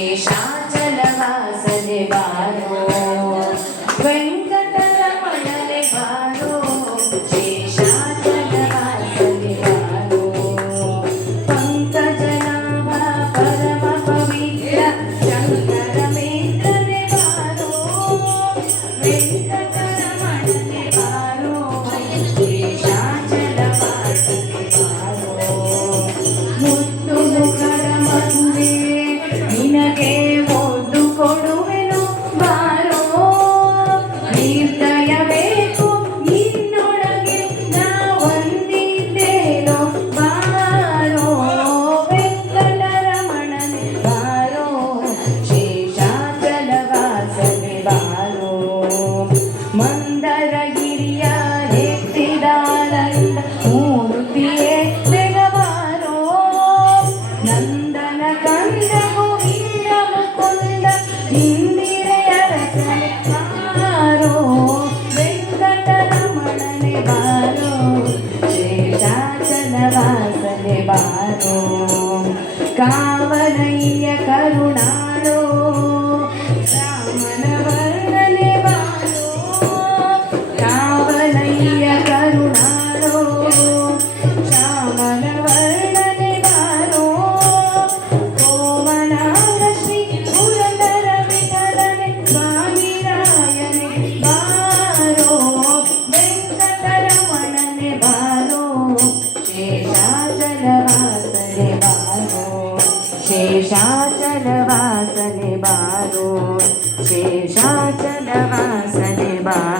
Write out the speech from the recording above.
శేషాచలవాసనే బారో వెంకటరమణనే బారో శేషాచలవాసనే బారో. పంకజనాభా పరమ పవిత్ర శంకరమేంద్రనే కావలయ్య కరుణాలో రామనవర్ణనే బాలో కావలయ్య కరుణాలో రామనవర్ణ वासने बालो शेषाचल वासने बालो शेषाचल वासने बालो